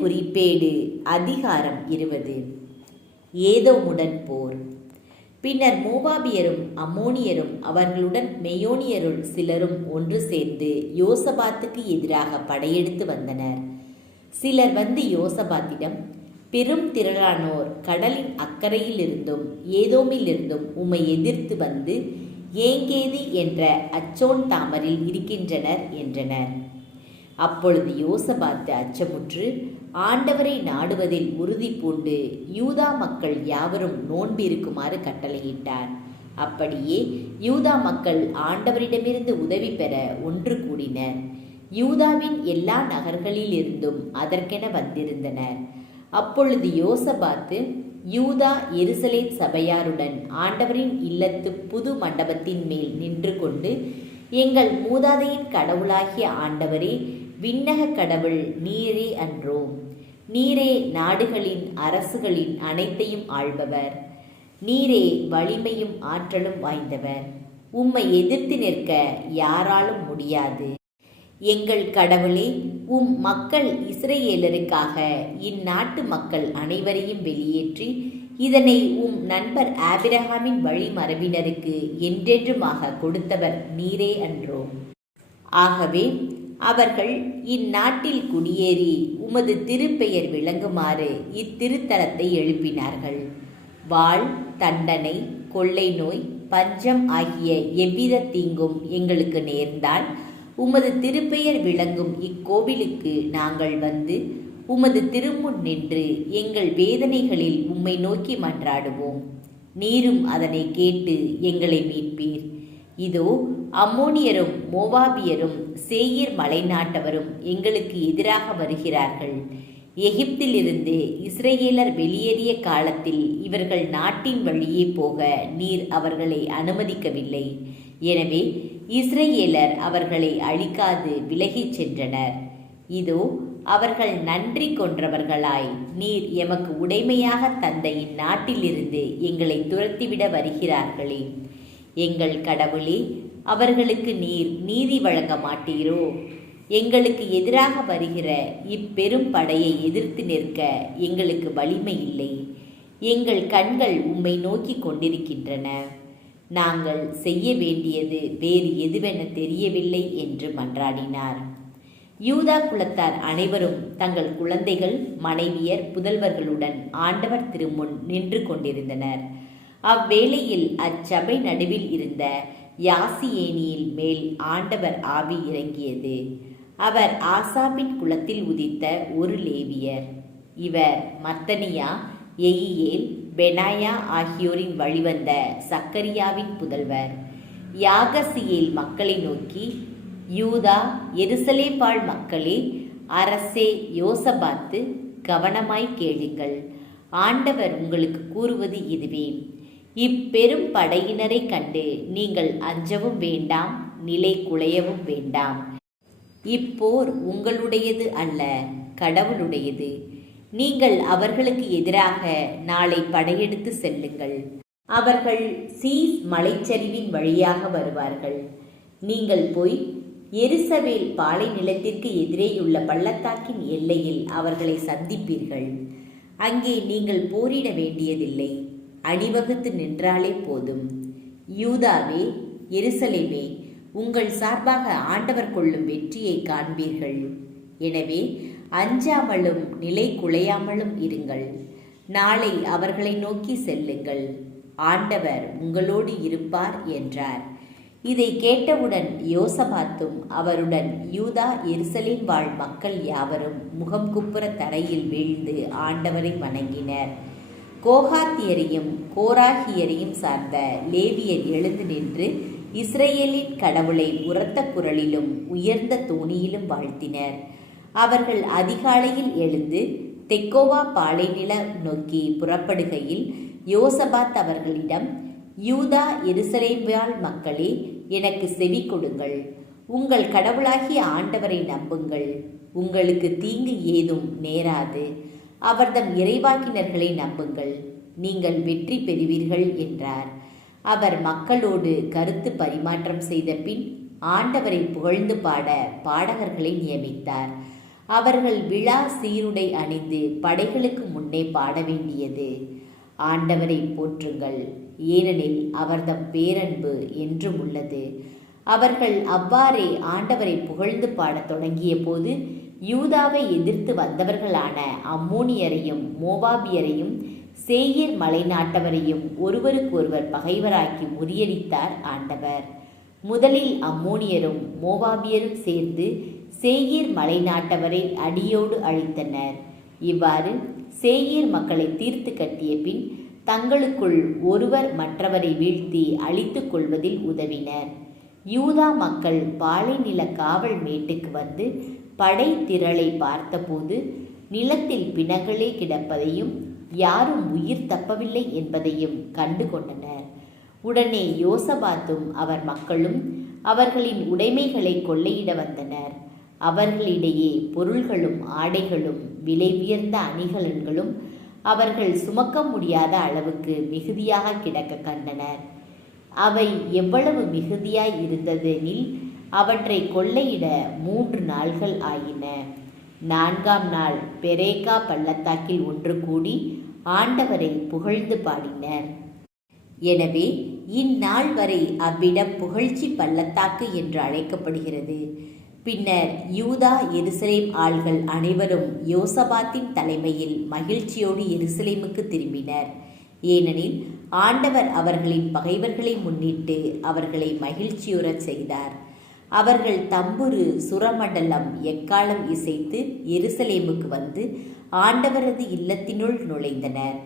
குறிப்பேடு அதிகாரம் 20. ஏதோமுடன் போர். பின்னர் மோவாபியரும் அம்மோனியரும் அவர்களுடன் மெயோனியருள் சிலரும் ஒன்று சேர்ந்து யோசபாத்துக்கு எதிராக படையெடுத்து வந்தனர். சிலர் வந்து யோசபாத்திடம், பெரும் திரளானோர் கடலின் அக்கறையில் இருந்தும் ஏதோமிலிருந்தும் உம்மை எதிர்த்து வந்து ஏங்கேதி என்ற அச்சோன் தாமரில் இருக்கின்றனர் என்றனர். அப்பொழுது யோசபாத்து அச்சமுற்று ஆண்டவரை நாடுவதில் உறுதி பூண்டு யூதா மக்கள் யாவரும் நோன்பிருக்குமாறு கட்டளையிட்டார். அப்படியே யூதா மக்கள் ஆண்டவரிடமிருந்து உதவி பெற ஒன்று கூடினர். யூதாவின் எல்லா நகர்களிலிருந்தும் அதற்கென வந்திருந்தனர். அப்பொழுது யோசபாத்து யூதா எருசலேம் சபையாருடன் ஆண்டவரின் இல்லத்து புது மண்டபத்தின் மேல் நின்று கொண்டு, எங்கள் மூதாதையின் கடவுளாகிய ஆண்டவரே, விண்ணக கடவுள் நீரே அன்றோ? நீரே நாடுகளின் அரசுகளின் அனைத்தையும் ஆள்பவர். நீரே வலிமையும் ஆற்றலும் வாய்ந்தவர். உம்மை எதிர்த்து நிற்க யாராலும் முடியாது. எங்கள் கடவுளே, உம் மக்கள் இஸ்ரவேலருக்காக இந்நாட்டு மக்கள் அனைவரையும் வெளியேற்றி இதனை உம் நண்பர் ஆபிரகாமின் வழிமரபினருக்கு என்றென்றுமாக கொடுத்தவர் நீரே அன்றோ? ஆகவே அவர்கள் இந்நாட்டில் குடியேறி உமது திருப்பெயர் விளங்குமாறு இத்திருத்தலத்தை எழுப்பினார்கள். வாள், தண்டனை, கொள்ளை நோய், பஞ்சம் ஆகிய எவ்வித தீங்கும் எங்களுக்கு நேர்ந்தால் உமது திருப்பெயர் விளங்கும் இக்கோவிலுக்கு நாங்கள் வந்து உமது திருமுன் நின்று எங்கள் வேதனைகளில் உம்மை நோக்கி மன்றாடுவோம். நீரும் அதனை கேட்டு எங்களை மீட்பீர். இதோ அம்மோனியரும் மோவாபியரும் சேயீர் மலை நாட்டவரும் எங்களுக்கு எதிராக வருகிறார்கள். எகிப்திலிருந்து இஸ்ரவேலர் வெளியேறிய காலத்தில் இவர்கள் நாட்டின் வழியே போக நீர் அவர்களை அனுமதிக்கவில்லை. எனவே இஸ்ரவேலர் அவர்களை அழிக்காது விலகிச் சென்றனர். இதோ அவர்கள் நன்றி கொன்றவர்களாய் நீர் எமக்கு உடைமையாக தந்த இந்நாட்டிலிருந்து எங்களை துரத்திவிட வருகிறார்களே. எங்கள் கடவுளே, அவர்களுக்கு நீர் நீதி வழங்க மாட்டீரோ? எங்களுக்கு எதிராக வருகிற இப்பெரும் படையை எதிர்த்து நிற்க எங்களுக்கு வலிமை இல்லை. எங்கள் கண்கள் உம்மை நோக்கி கொண்டிருக்கின்றன. நாங்கள் செய்ய வேண்டியது வேறு எதுவென தெரியவில்லை என்று மன்றாடினார். யூதா குலத்தார் அனைவரும் தங்கள் குழந்தைகள், மனைவியர், புதல்வர்களுடன் ஆண்டவர் திருமுன் நின்று கொண்டிருந்தனர். அவ்வேளையில் அச்சபை நடுவில் இருந்த யாசியேனியில் மேல் ஆண்டவர் ஆவி இறங்கியது. அவர் ஆசாபின் குலத்தில் உதித்த ஒரு லேவியர். இவர் மத்தனியா, எயியேல், பெனாயா ஆகியோரின் வழிவந்த சக்கரியாவின் புதல்வர். யாகசியேல் மக்களை நோக்கி, யூதா எருசலேம் வாழ் மக்களே, அரசே யோசபாத்து, கவனமாய் கேளுங்கள். ஆண்டவர் உங்களுக்கு கூறுவது இதுவே: இப்பெரும் படையினரை கண்டு நீங்கள் அஞ்சவும் வேண்டாம், நிலை குலையவும் வேண்டாம். இப்போர் உங்களுடையது அல்ல, கடவுளுடையது. நீங்கள் அவர்களுக்கு எதிராக நாளை படையெடுத்து செல்லுங்கள். அவர்கள் சீஸ் மலைச்சரிவின் வழியாக வருவார்கள். நீங்கள் போய் எருசவேல் பாலை நிலத்திற்கு எதிரேயுள்ள பள்ளத்தாக்கின் எல்லையில் அவர்களை சந்திப்பீர்கள். அங்கே நீங்கள் போரிட வேண்டியதில்லை, அணிவகுத்து நின்றாலே போதும். யூதாவே, எருசலேமே, உங்கள் சார்பாக ஆண்டவர் கொள்ளும் வெற்றியை காண்பீர்கள். எனவே அஞ்சாமலும் நிலை குலையாமலும் இருங்கள். நாளை அவர்களை நோக்கி செல்லுங்கள். ஆண்டவர் உங்களோடு இருப்பார் என்றார். இதை கேட்டவுடன் யோசபாத்தும் அவருடன் யூதா எருசலேம் வாழ் மக்கள் யாவரும் முகம் குப்புற தரையில் வீழ்ந்து ஆண்டவரை வணங்கினர். கோகாத்தியரையும் கோராகியரையும் சார்ந்த லேவியர் எழுந்து நின்று இஸ்ரேலின் கடவுளை உரத்த குரலிலும் உயர்ந்த தோணியிலும் வாழ்த்தினர். அவர்கள் அதிகாலையில் எழுந்து தெக்கோவா பாலைநில நோக்கி புறப்படுகையில் யோசபாத் அவர்களிடம், யூதா எருசலேம் வாழ் மக்களே, எனக்கு செவி கொடுங்கள். உங்கள் கடவுளாகிய ஆண்டவரை நம்புங்கள். உங்களுக்கு தீங்கு ஏதும் நேராது. அவர்தம் இறைவாக்கினர்களை நம்புங்கள், நீங்கள் வெற்றி பெறுவீர்கள் என்றார். அவர் மக்களோடு கருத்து பரிமாற்றம் செய்த பின் ஆண்டவரை புகழ்ந்து பாட பாடகர்களை நியமித்தார். அவர்கள் விழா சீருடை அணிந்து படைகளுக்கு முன்னே பாட வேண்டியது ஆண்டவரை போற்றுங்கள், ஏனெனில் அவர்தம் பேரன்பு என்றும் உள்ளது. அவர்கள் அவ்வாறே ஆண்டவரை புகழ்ந்து பாடத் தொடங்கிய போது யூதாவை எதிர்த்து வந்தவர்களான அம்மோனியரையும் மோவாபியரையும் சேயீர் மலை நாட்டவரையும் ஒருவருக்கொருவர் பகைவராக்கி முறியடித்தார் ஆண்டவர். முதலில் அம்மோனியரும் மோவாபியரும் சேர்ந்து சேயீர் மலை நாட்டவரை அடியோடு அழித்தனர். இவ்வாறு சேயீர் மக்களை தீர்த்து கட்டிய பின் தங்களுக்குள் ஒருவர் மற்றவரை வீழ்த்தி அழித்து கொள்வதில் உதவினர். யூதா மக்கள் பாலைநில காவல் மேட்டுக்கு வந்து படை திரளை பார்த்தபோது நிலத்தில் பிணங்களே கிடப்பதையும் யாரும் உயிர் தப்பவில்லை என்பதையும் கண்டு கொண்டனர். உடனே யோசபாத்தும் அவர் மக்களும் அவர்களின் உடைமைகளை கொள்ளையிட வந்தனர். அவர்களிடையே பொருள்களும் ஆடைகளும் விலை உயர்ந்த அணிகலன்களும் அவர்கள் சுமக்க முடியாத அளவுக்கு மிகுதியாக கிடக்க கண்டனர். அவை எவ்வளவு மிகுதியாய் இருந்ததெனில் அவற்றை கொள்ளையிட 3 நாள்கள் ஆயின. 4ஆம் நாள் பெரேக்கா பள்ளத்தாக்கில் ஒன்று கூடி ஆண்டவரை புகழ்ந்து பாடினர். எனவே இந்நாள் வரை அவ்விடம் புகழ்ச்சி பள்ளத்தாக்கு என்று அழைக்கப்படுகிறது. பின்னர் யூதா எருசலேம் ஆள்கள் அனைவரும் யோசபாத்தின் தலைமையில் மகிழ்ச்சியோடு எருசலேமுக்கு திரும்பினர். ஏனெனில் ஆண்டவர் அவர்களின் பகைவர்களை முன்னிட்டு அவர்களை மகிழ்ச்சியுறச் செய்தார். அவர்கள் தம்புரு, சுரமண்டலம், எக்காளம் இசைத்து எருசலேமுக்கு வந்து ஆண்டவரது இல்லத்தினுள் நுழைந்தனர்.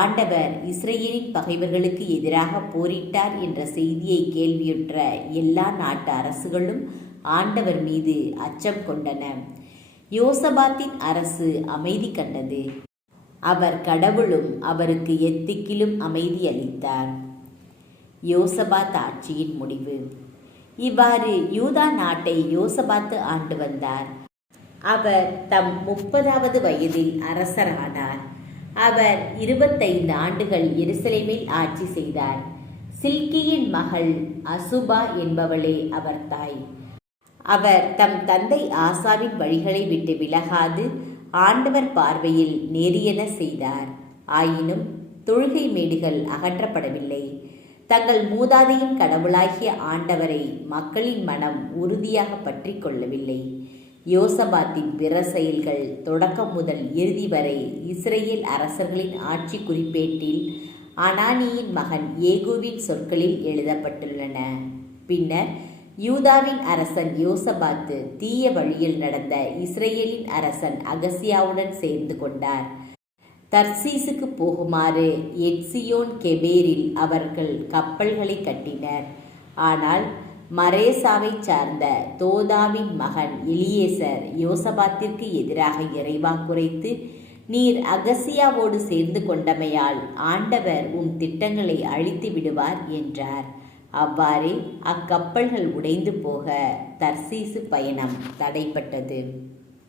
ஆண்டவர் இஸ்ரேலின் பகைவர்களுக்கு எதிராக போரிட்டார் என்ற செய்தியை கேள்வியுற்ற எல்லா நாட்டு அரசுகளும் ஆண்டவர் மீது அச்சம் கொண்டன. யோசபாத்தின் அரசு அமைதி கண்டது. அவர் கடவுளும் அவருக்கு எத்திக்கிலும் அமைதி அளித்தார். யோசபாத் ஆட்சியின் முடிவு. இவ்வாறு யூதா நாட்டை யோசபாத்து ஆண்டு வந்தார். அவர் தம் 30வது வயதில் அரசரானார். அவர் 25 ஆண்டுகள் எருசலேமில் ஆட்சி செய்தார். சில்கியின் மகள் அசுபா என்பவளே அவர் தாய். அவர் தம் தந்தை ஆசாவின் வழிகளை விட்டு விலகாது ஆண்டவர் பார்வையில் நேரியன செய்தார். ஆயினும் தொழுகை மேடுகள் அகற்றப்படவில்லை. தங்கள் மூதாதையின் கடவுளாகிய ஆண்டவரை மக்களின் மனம் உறுதியாக பற்றி கொள்ளவில்லை. யோசபாத்தின் பிற செயல்கள் தொடக்கம் முதல் இறுதி வரை இஸ்ரேல் அரசர்களின் ஆட்சி குறிப்பேட்டில் அனானியின் மகன் ஏகூவின் சொற்களில் எழுதப்பட்டுள்ளன. பின்னர் யூதாவின் அரசன் யோசபாத்து தீய வழியில் நடந்த இஸ்ரேலின் அரசன் அகசியாவுடன் சேர்ந்து கொண்டார். தர்சீசுக்கு போகுமாறு எட்சியோன் கெபேரில் அவர்கள் கப்பல்களை கட்டினர். ஆனால் மரேசாவை சார்ந்த தோதாவின் மகன் எலியேசர் யோசபாத்திற்கு எதிராக இறைவாக்குரைத்து, நீர் அகசியாவோடு சேர்ந்து கொண்டமையால் ஆண்டவர் உன் திட்டங்களை அழித்து விடுவார் என்றார். அவ்வாறே அக்கப்பல்கள் உடைந்து போக தர்சீசு பயணம் தடைப்பட்டது.